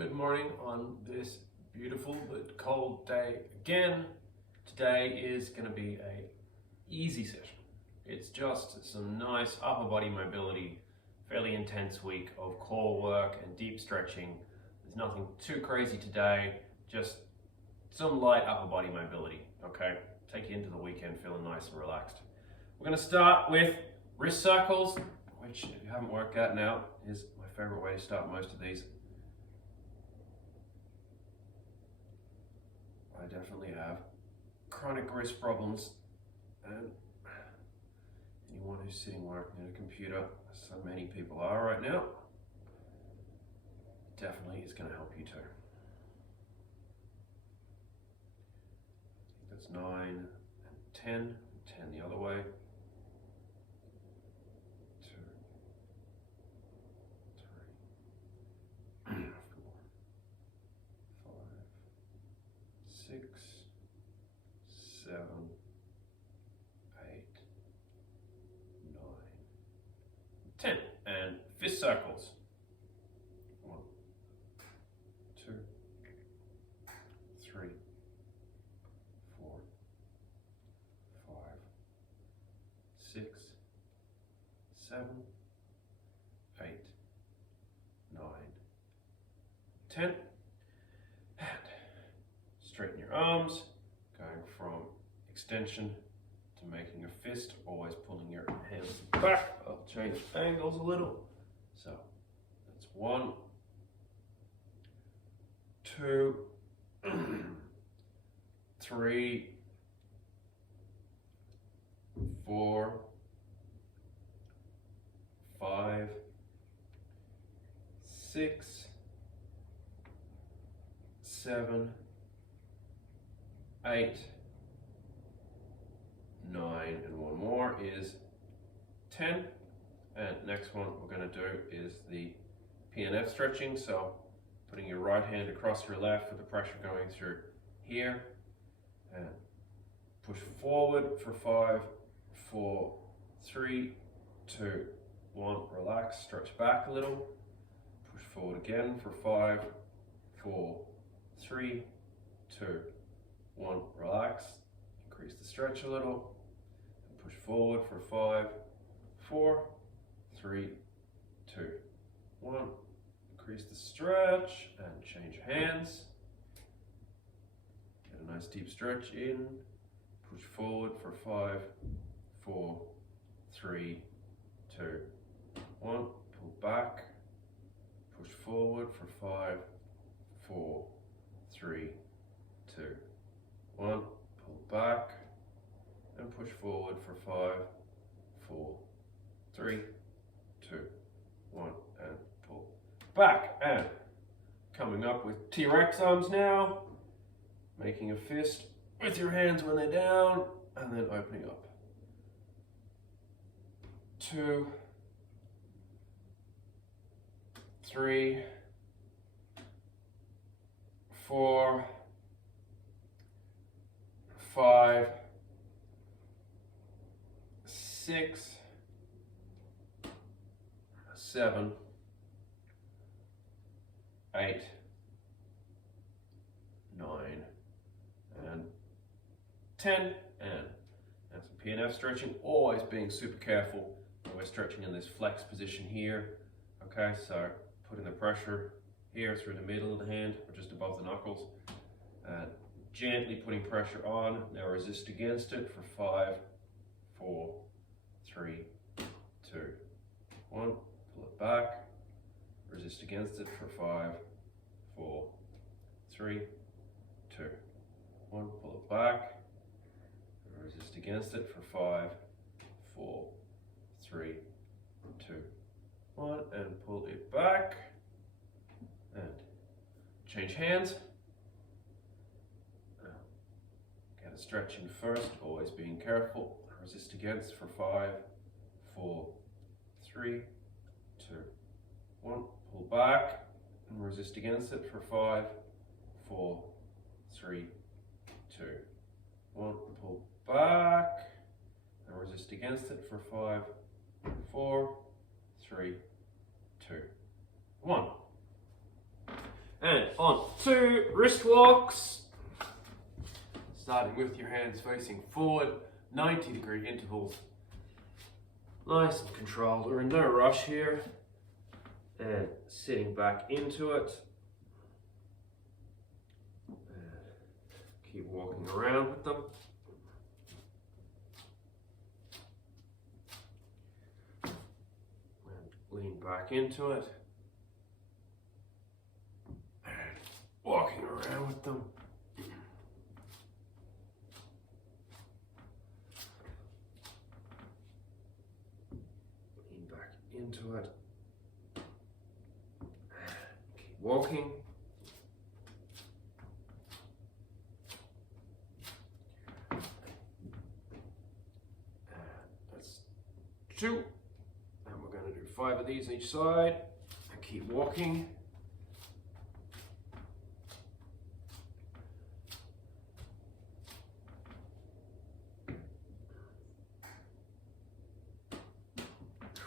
Good morning on this beautiful but cold day again. Today is going to be a easy session. It's just some nice upper body mobility, fairly intense week of core work and deep stretching. There's nothing too crazy today, just some light upper body mobility, okay? Take you into the weekend feeling nice and relaxed. We're going to start with wrist circles, which if you haven't worked out now is my favorite way to start most of these. I definitely have chronic wrist problems, and anyone who's sitting working at a computer, so many people are right now, definitely is going to help you too. That's 9 and 10, 10 the other way. 2, 3, 4, 5, 6, 7, 8, 9, 10. And fist circles. 1, 2, 3, 4, 5, 6, 7, 8, 9, 10. And straighten your arms, going from extension to making a fist, always pulling your hands back. I'll change angles a little. So that's 1, 2, 3, 4, 5, 6, 7, 8, 9, and one more is 10. And next one we're going to do is the PNF stretching. So putting your right hand across your left with the pressure going through here, and push forward for 5, 4, 3, 2, 1. Relax, stretch back a little. Push forward again for 5, 4, 3, 2, 1. Relax, increase the stretch a little, and push forward for 5, 4, 3, 2, 1. Increase the stretch and change hands. Get a nice deep stretch in. Push forward for 5, 4, 3, 2, 1. Pull back. Push forward for 5, 4, 3, 2, 1. Pull back and push forward for 5, 4, 3, 2, 1, and pull back. And coming up with T-Rex arms now, making a fist with your hands when they're down, and then opening up. 2, 3, 4, 5, 6, 7, 8, 9, and 10. And some PNF stretching, always being super careful when we're stretching in this flex position here. Okay, so putting the pressure here through the middle of the hand or just above the knuckles, and gently putting pressure on. Now resist against it for 5, 4, 3, 2, 1. Pull it back. Resist against it for 5, 4, 3, 2, 1. Pull it back. Resist against it for 5, 4, 3, 2, 1. And pull it back. And change hands. Get a stretch in first, always being careful. Resist against for 5, 4, 3, 2, 1. Pull back and resist against it for 5, 4, 3, 2, 1. Pull back and resist against it for 5, 4, 3, 2, 1. And on to wrist walks. Starting with your hands facing forward, 90-degree intervals. Nice and controlled. We're in no rush here. And sitting back into it. And keep walking around with them. Lean back into it. And walking around with them. Lean back into it. Keep walking. That's 2. 5 of these each side, and keep walking.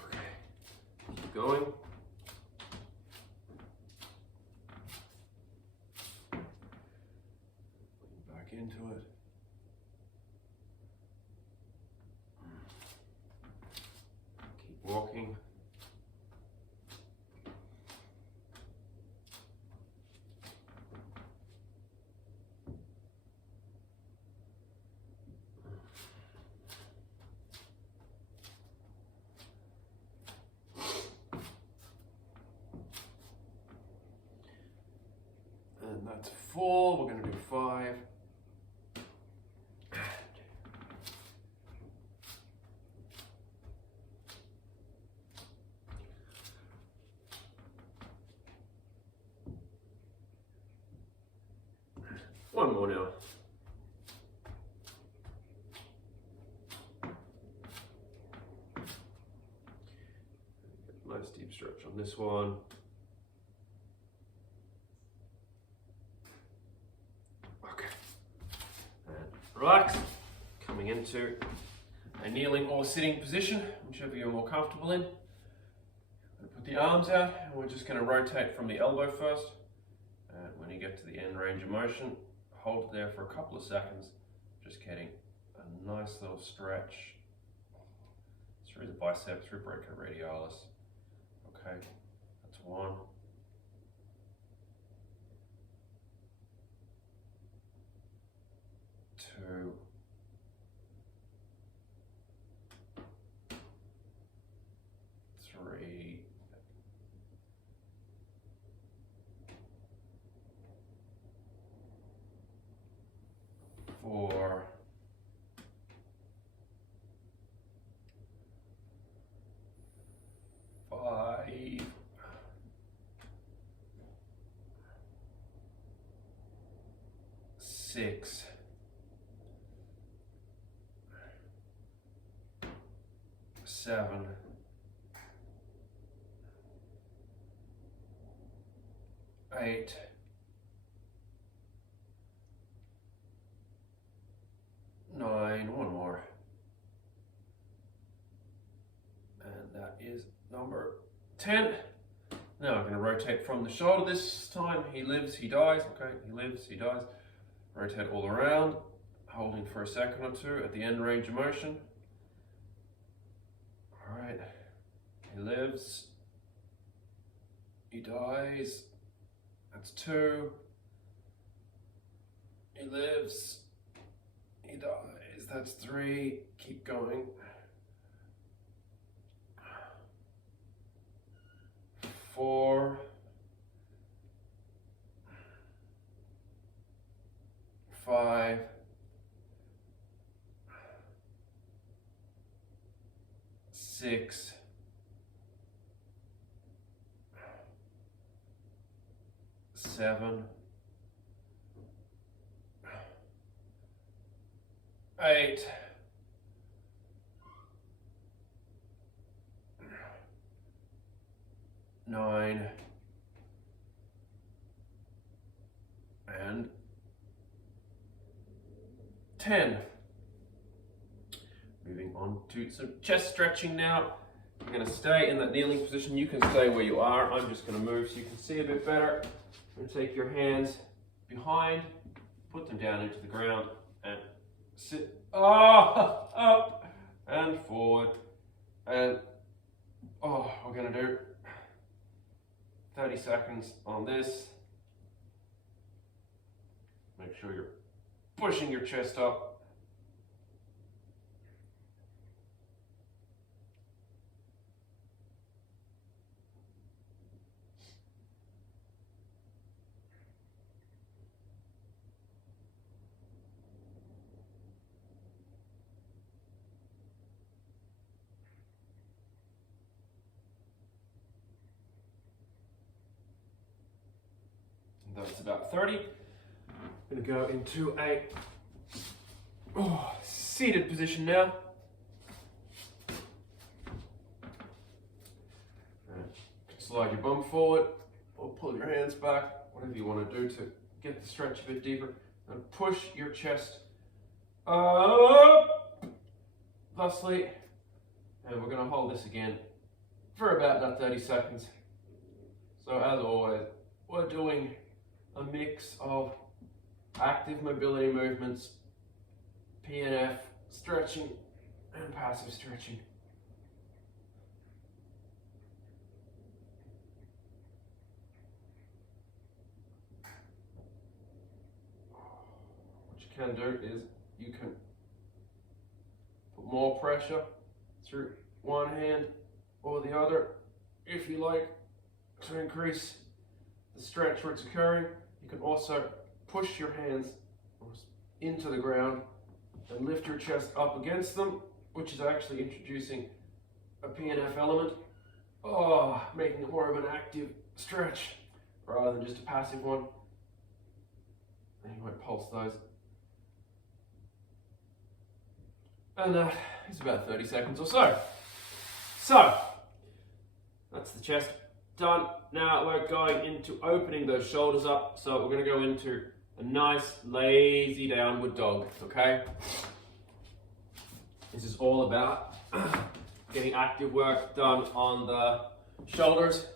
Okay, keep going. Back into it. Keep walking. And that's 4, we're going to do 5. One more now. Nice deep stretch on this one. Relax, coming into a kneeling or sitting position, whichever you're more comfortable in. Put the arms out, and we're just going to rotate from the elbow first. And when you get to the end range of motion, hold it there for a couple of seconds, just getting a nice little stretch through the biceps, through brachioradialis. Okay, that's 1. 2. 3. 4. 5. 6. 7. 8. 9. One more. And that is number 10. Now I'm going to rotate from the shoulder this time. He lives, he dies. Okay, he lives, he dies. Rotate all around, holding for a second or 2 at the end range of motion. All right, he lives, he dies, that's 2, he lives, he dies, that's 3, keep going, 4, 5, 6, 7, 8, 9, and 10. Moving on to some chest stretching now. I'm going to stay in that kneeling position. You can stay where you are. I'm just going to move so you can see a bit better. You're going to take your hands behind, put them down into the ground, and sit up and forward. And we're going to do 30 seconds on this. Make sure you're pushing your chest up. That's about 30. I'm going to go into a seated position now. Slide your bum forward or pull your hands back, whatever you want to do to get the stretch a bit deeper. And push your chest up, thusly. And we're going to hold this again for about that 30 seconds. So as always, we're doing a mix of active mobility movements, PNF, stretching, and passive stretching. What you can do is you can put more pressure through one hand or the other if you like to increase the stretch where it's occurring. You can also push your hands into the ground and lift your chest up against them, which is actually introducing a PNF element, making it more of an active stretch rather than just a passive one. And you might pulse those. And that is about 30 seconds or so. So, that's the chest done. Now we're going into opening those shoulders up. So we're going to go into a nice lazy downward dog, okay? This is all about getting active work done on the shoulders.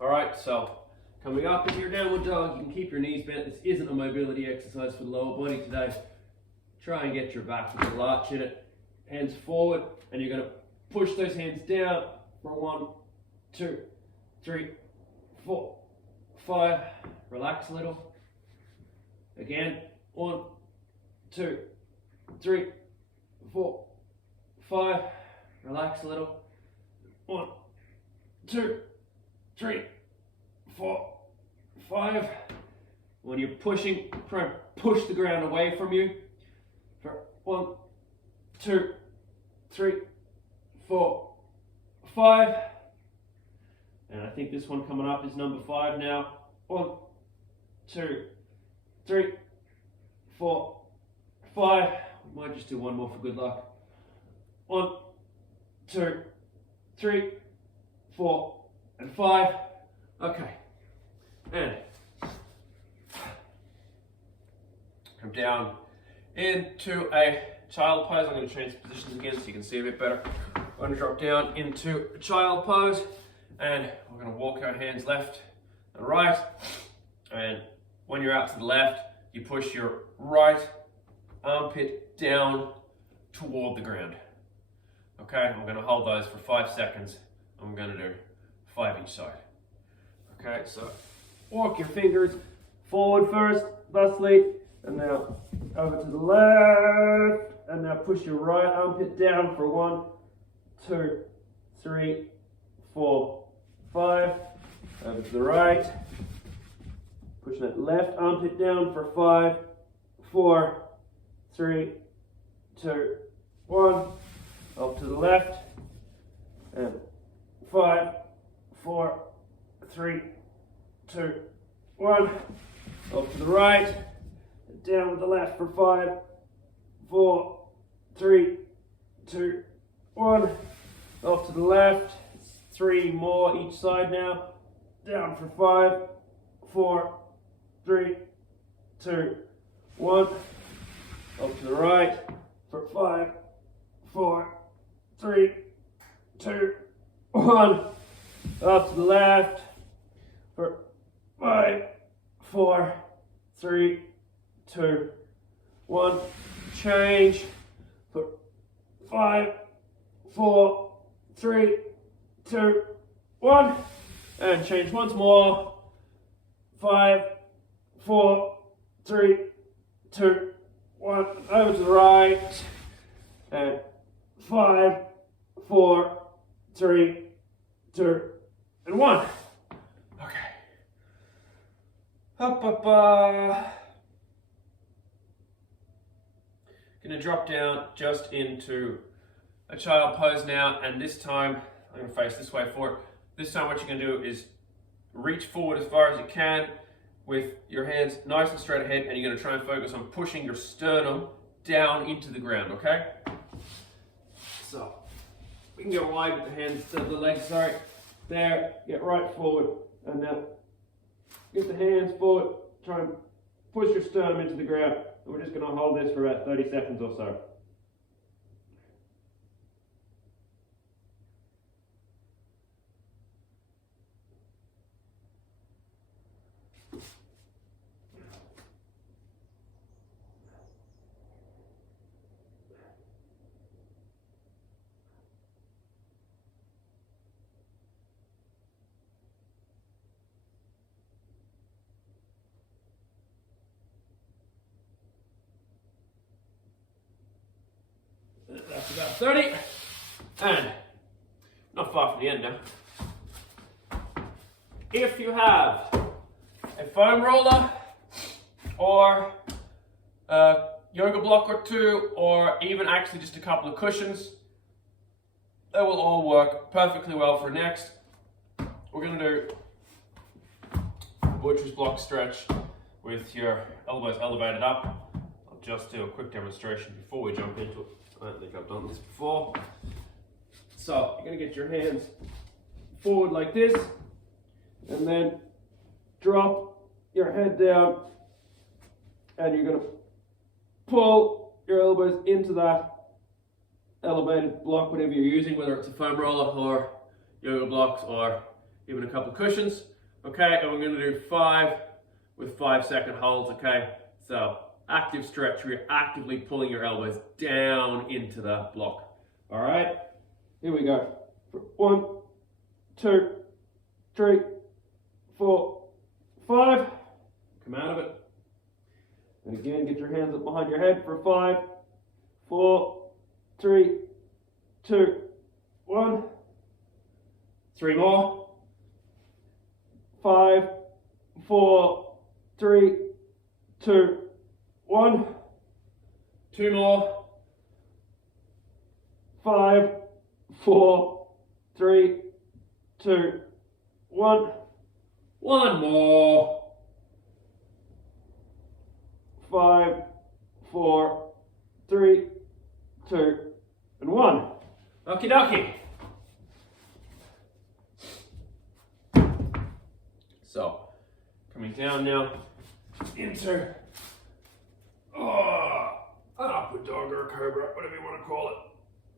All right, so coming up into your downward dog, you can keep your knees bent. This isn't a mobility exercise for the lower body today. Try and get your back with a large in it. Hands forward, and you're going to push those hands down for 1, 2, 3, 4, 5. Relax a little. Again, 1, 2, 3, 4, 5. Relax a little. 1, 2, 3, 4, 5. When you're pushing, try and push the ground away from you. For 1, 2, 3, 4, 5. And I think this one coming up is number 5 now. 1, 2, 3, 4, 5. We might just do one more for good luck. 1, 2, 3, 4, and 5. Okay. And come down into a child pose. I'm going to change positions again so you can see a bit better. I'm going to drop down into a child pose, and we're going to walk our hands left and right. And when you're out to the left, you push your right armpit down toward the ground. Okay, I'm going to hold those for 5 seconds. I'm going to do 5 each side. Okay, so walk your fingers forward first, thusly, and now over to the left, and now push your right armpit down for 1, 2, 3, 4, 5. Over to the right, push that left armpit down for 5, 4, 3, 2, 1. Off to the left, and 5, 4, 3, 2, 1. Off to the right, down with the left for 5, 4, 3, 2, 1. Off to the left, 3 more each side now. Down for 5, 4, 3, 2, 1. Off to the right for 5, 4, 3, 2, 1. Off to the left for 5, 3, 2, 1. Change. For 5, 4, 3, 2, 1. And change once more. 5, 4, 3, 2, 1. Over to the right. And 5, 4, 3, 2, and 1. Okay. Up, up, Gonna drop down just into a child pose now, and this time I'm gonna face this way forward. This time what you're gonna do is reach forward as far as you can with your hands nice and straight ahead, and you're gonna try and focus on pushing your sternum down into the ground, okay? So, we can go wide with the hands, the legs, sorry. There, get right forward, and now get the hands forward, try and push your sternum into the ground. And we're just going to hold this for about 30 seconds or so. That's about 30, and not far from the end now. If you have a foam roller or a yoga block or two, or even actually just a couple of cushions, they will all work perfectly well for next. We're going to do a butcher's block stretch with your elbows elevated up. I'll just do a quick demonstration before we jump into it. I don't think I've done this before. So you're going to get your hands forward like this, and then drop your head down, and you're going to pull your elbows into that elevated block, whatever you're using, whether it's a foam roller or yoga blocks or even a couple of cushions. Okay, and we're going to do 5 with 5-second holds. Okay, so active stretch where you're actively pulling your elbows down into the block. All right, here we go. 1, 2, 3, 4, 5. Come out of it. And again, get your hands up behind your head for 5, 4, 3, 2, 1. 3 more. 5, 4, 3, 2, 1. 2 more. 5, 4, 3, 2, 1. 1 more. 5, 4, 3, 2, and 1. Okie dokie. So, coming down now into an upward dog or a cobra, whatever you want to call it.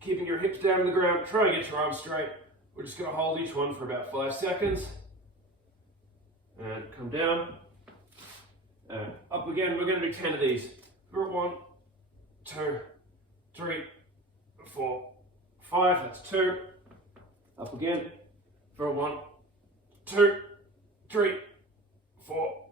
Keeping your hips down on the ground, try and get your arms straight. We're just going to hold each one for about 5 seconds. And come down. And up again. We're going to do 10 of these. 1, 2, 3, 4, 5. That's 2. Up again. For 1, 2, 3, 4,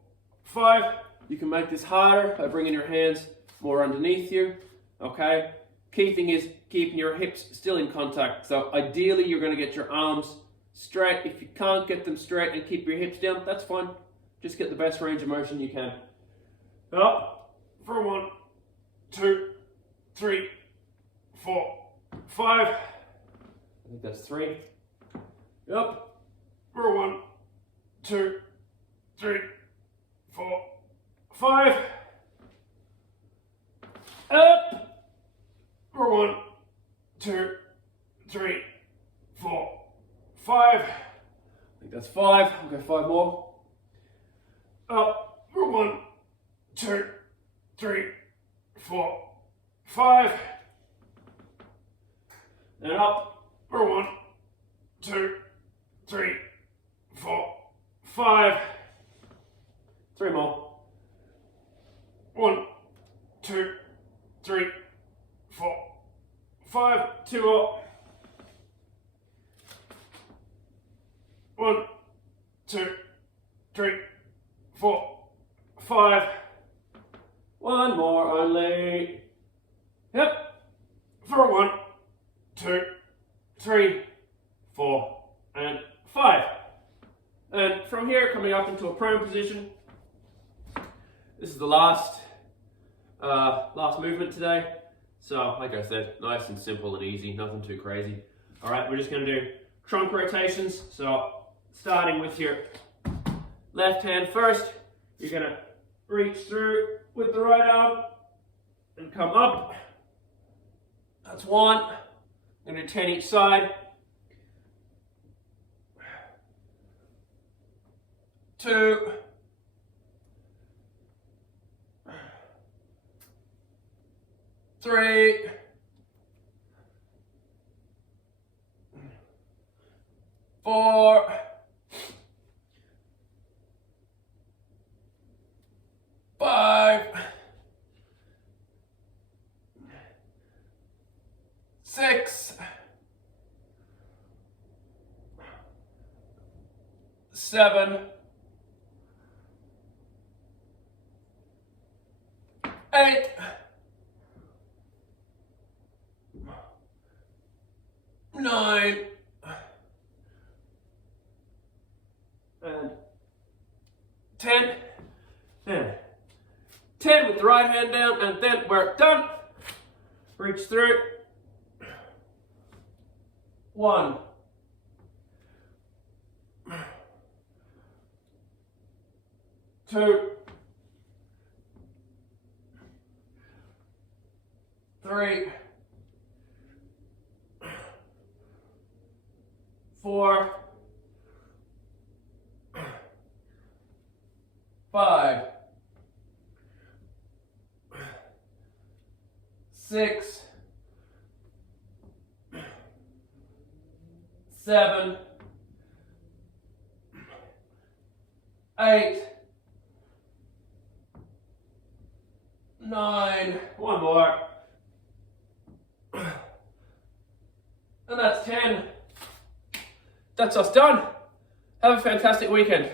5. You can make this harder by bringing your hands more underneath you. Okay. Key thing is keeping your hips still in contact. So ideally you're going to get your arms straight. If you can't get them straight and keep your hips down, that's fine. Just get the best range of motion you can. Up for 1, 2, 3, 4, 5. I think that's 3. Up for 1, 2, 3, 4, 5. Up for 1, 2, 3, 4, 5. I think that's 5. I'll go 5 more. Up for 1, 2, 3, 4, 5. And up for 1, 2, 3, 4, 5. 3 more. 2 up. 1, 2, 3, 4, 5. One more only. Yep. For 1, 2, 3, 4, and 5. And from here, coming up into a prone position. This is the last movement today. So, like I said, nice and simple and easy, nothing too crazy. All right, we're just going to do trunk rotations. So, starting with your left hand first, you're going to reach through with the right arm and come up. That's 1. I'm going to do 10 each side. 2. 3. 4. 5. 6. 7. 8. 9. And 10. And 10 with the right hand down, and then we're done. Reach through. 1. 2. 3. 4. 5. 6. 7. 8. 9. One more. And that's 10. That's us done. Have a fantastic weekend.